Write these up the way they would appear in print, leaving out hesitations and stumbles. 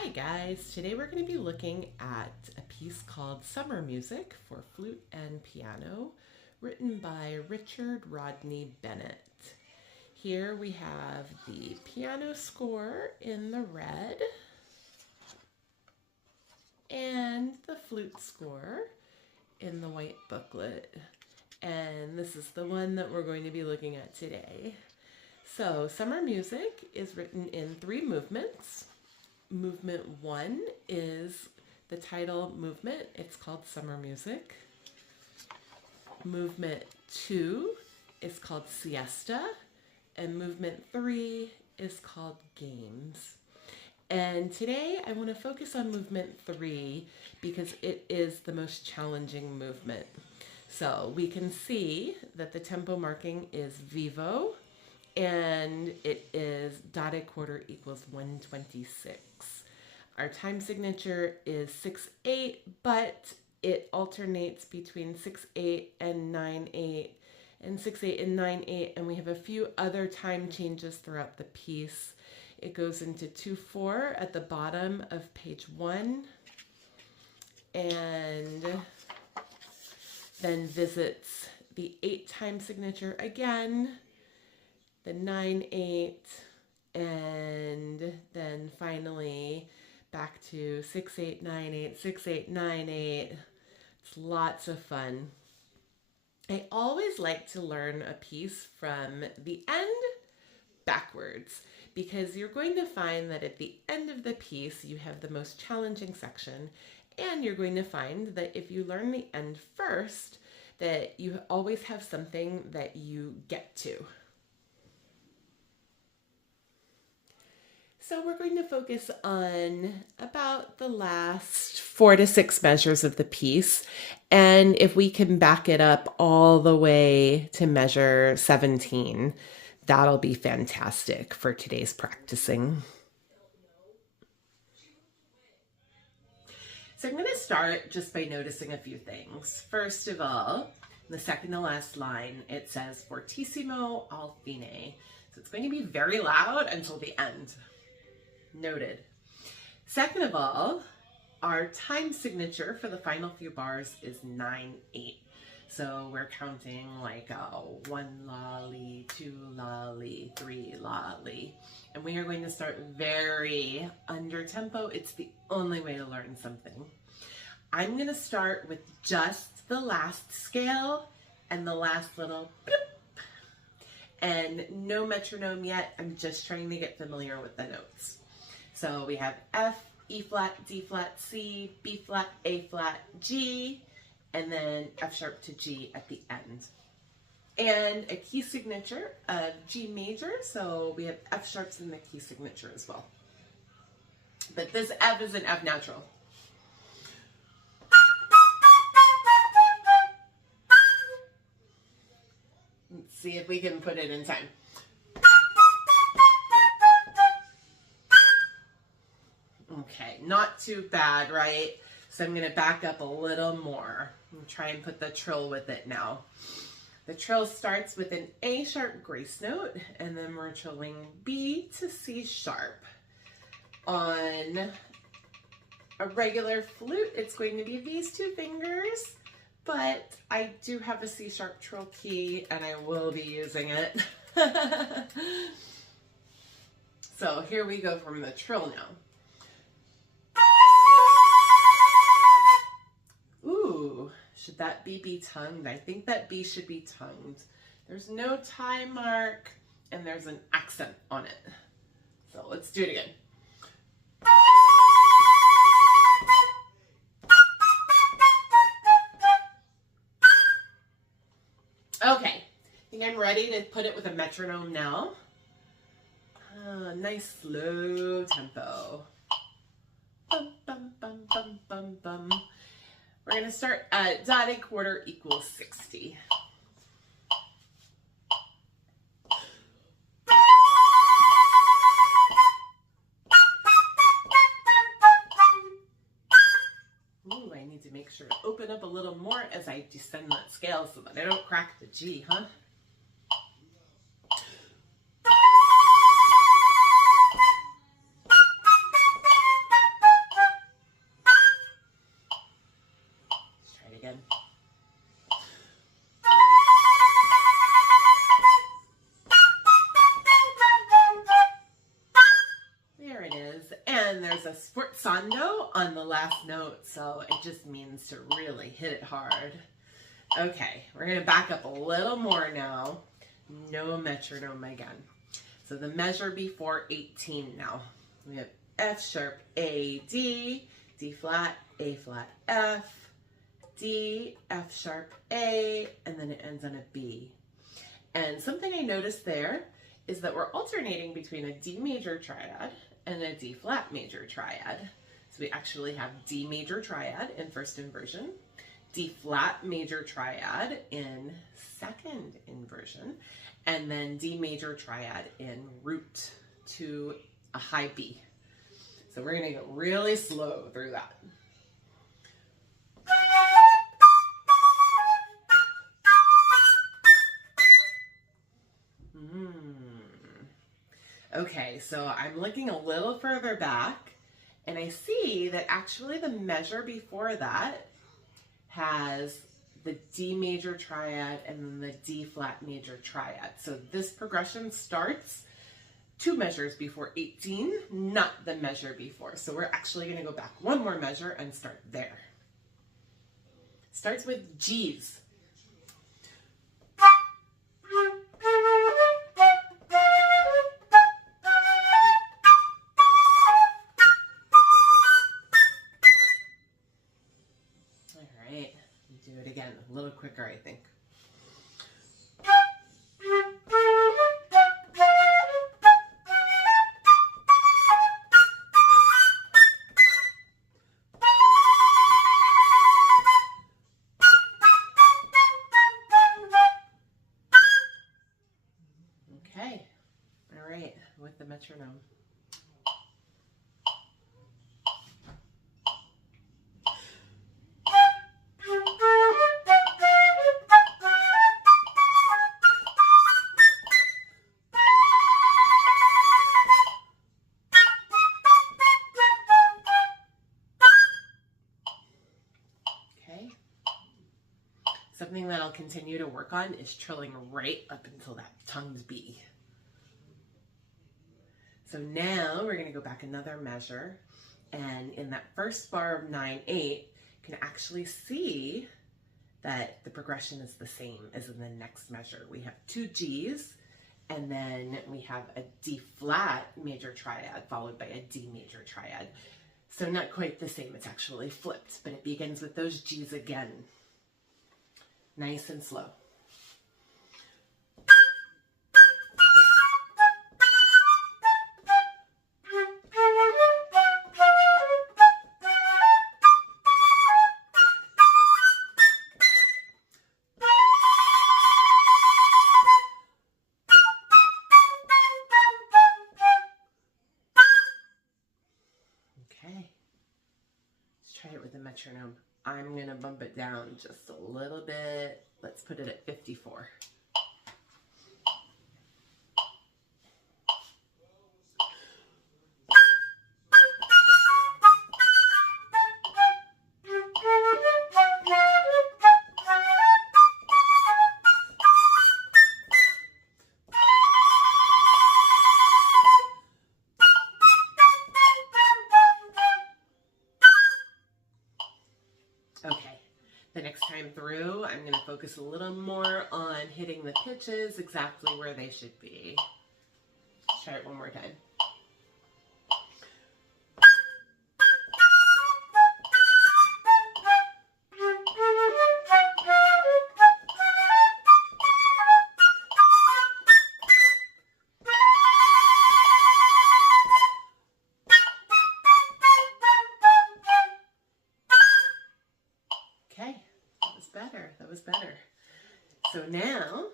Hi guys, today we're going to be looking at a piece called Summer Music for Flute and Piano, written by Richard Rodney Bennett. Here we have the piano score in the red and the flute score in the white booklet. And this is the one that we're going to be looking at today. So Summer Music is written in 3 movements. Movement 1 is the title movement. It's called Summer Music. Movement 2 is called Siesta. And movement 3 is called Games. And today I want to focus on movement 3 because it is the most challenging movement. So we can see that the tempo marking is vivo, and it is dotted quarter equals 126. Our time signature is 6/8, but it alternates between 6/8 and 9/8, and 6/8 and 9/8, and we have a few other time changes throughout the piece. It goes into 2/4 at the bottom of page 1, and then visits the 8 time signature again, the 9/8, and then finally back to 6/8 9/8 6/8 9/8. It's lots of fun. I always like to learn a piece from the end backwards because you're going to find that at the end of the piece you have the most challenging section, and you're going to find that if you learn the end first, that you always have something that you get to. So we're going to focus on about the last 4 to 6 measures of the piece. And if we can back it up all the way to measure 17, that'll be fantastic for today's practicing. So I'm going to start just by noticing a few things. First of all, in the second to last line, it says fortissimo al fine. So it's going to be very loud until the end. Noted. Second of all, our time signature for the final few bars is 9/8. So we're counting like 1 lolly, 2 lolly, 3 lolly. And we are going to start very under tempo. It's the only way to learn something. I'm going to start with just the last scale and the last little bloop. And no metronome yet. I'm just trying to get familiar with the notes. So we have F, E flat, D flat, C, B flat, A flat, G, and then F sharp to G at the end. And a key signature of G major, so we have F sharps in the key signature as well. But this F is an F natural. Let's see if we can put it in time. Okay, not too bad, right? So I'm going to back up a little more and try and put the trill with it now. The trill starts with an A sharp grace note, and then we're trilling B to C sharp. On a regular flute, it's going to be these 2 fingers, but I do have a C sharp trill key, and I will be using it. So here we go from the trill now. Should that B be tongued? I think that B should be tongued. There's no time mark and there's an accent on it. So let's do it again. Okay, I think I'm ready to put it with a metronome now. Nice slow tempo. Bum, bum, bum, bum, bum, bum. We're going to start at dotted quarter equals 60. Ooh, I need to make sure to open up a little more as I descend that scale so that I don't crack the G, huh? and there's a sforzando on the last note, so it just means to really hit it hard. Okay, we're going to back up a little more now. No metronome again. So the measure before 18 now. We have F sharp, A, D, D flat, A flat, F, D, F sharp, A, and then it ends on a B. And something I noticed there is that we're alternating between a D major triad and a D flat major triad. So we actually have D major triad in first inversion, D flat major triad in second inversion, and then D major triad in root to a high B. So we're going to go really slow through that. Okay, so I'm looking a little further back, and I see that actually the measure before that has the D major triad and then the D flat major triad. So this progression starts 2 measures before 18, not the measure before. So we're actually going to go back 1 more measure and start there. Starts with G's. All right, do it again, a little quicker, I think. Okay, all right, with the metronome. Okay. Something that I'll continue to work on is trilling right up until that tongued B. So now we're going to go back another measure, and in that first bar of 9/8, you can actually see that the progression is the same as in the next measure. We have 2 G's, and then we have a D flat major triad followed by a D major triad. So not quite the same, it's actually flipped, but it begins with those G's again. Nice and slow. Okay, let's try it with the metronome. I'm going to bump it down just a little bit. Let's put it at 54. Okay, the next time through, I'm going to focus a little more on hitting the pitches exactly where they should be. Let's try it one more time. Okay, that was better. That was better. So now,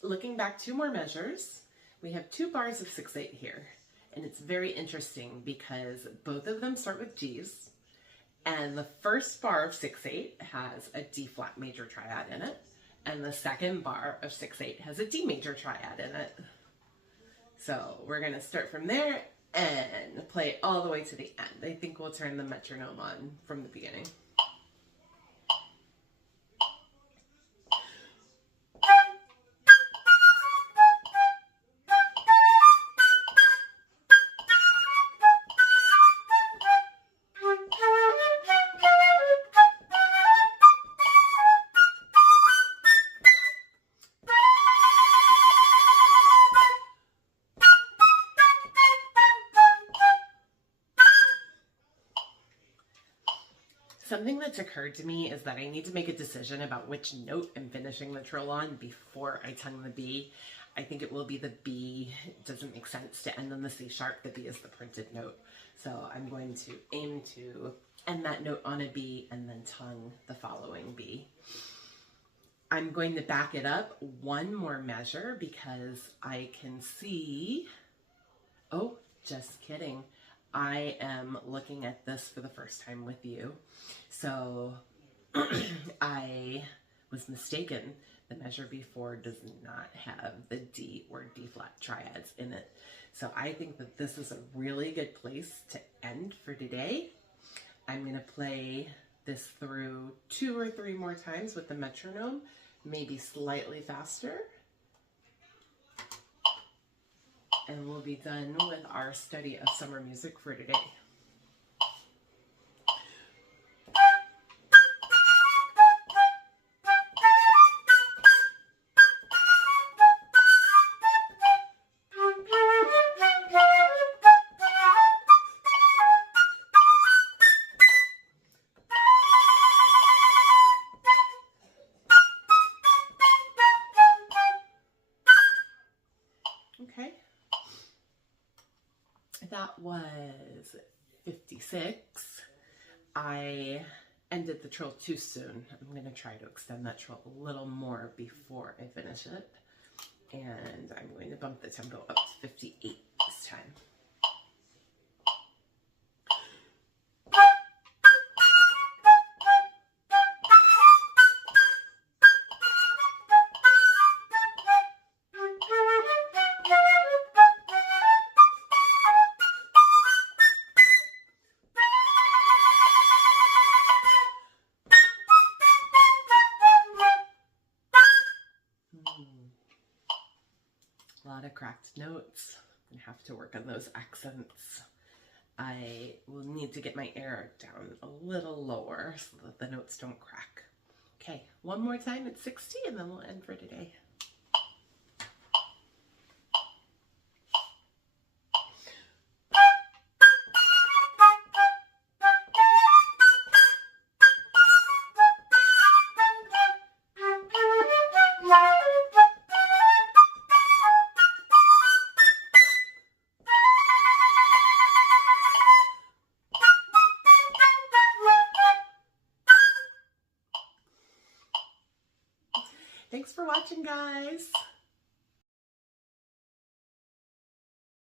looking back 2 more measures, we have 2 bars of 6/8 here. And it's very interesting because both of them start with G's. And the first bar of 6/8 has a D flat major triad in it. And the second bar of 6/8 has a D major triad in it. So we're going to start from there and play it all the way to the end. I think we'll turn the metronome on from the beginning. Something that's occurred to me is that I need to make a decision about which note I'm finishing the trill on before I tongue the B. I think it will be the B. It doesn't make sense to end on the C sharp. The B is the printed note. So I'm going to aim to end that note on a B and then tongue the following B. I'm going to back it up one more measure because I can see, oh, just kidding. I am looking at this for the first time with you. So I was mistaken. The measure before does not have the D or D flat triads in it. So I think that this is a really good place to end for today. I'm going to play this through 2 or 3 more times with the metronome, maybe slightly faster. And we'll be done with our study of summer music for today. Okay. That was 56. I ended the trill too soon. I'm going to try to extend that trill a little more before I finish it. And I'm going to bump the tempo up to 58 this time. A lot of cracked notes. I'm gonna have to work on those accents. I will need to get my air down a little lower so that the notes don't crack. Okay, one more time at 60 and then we'll end for today. Thanks for watching, guys.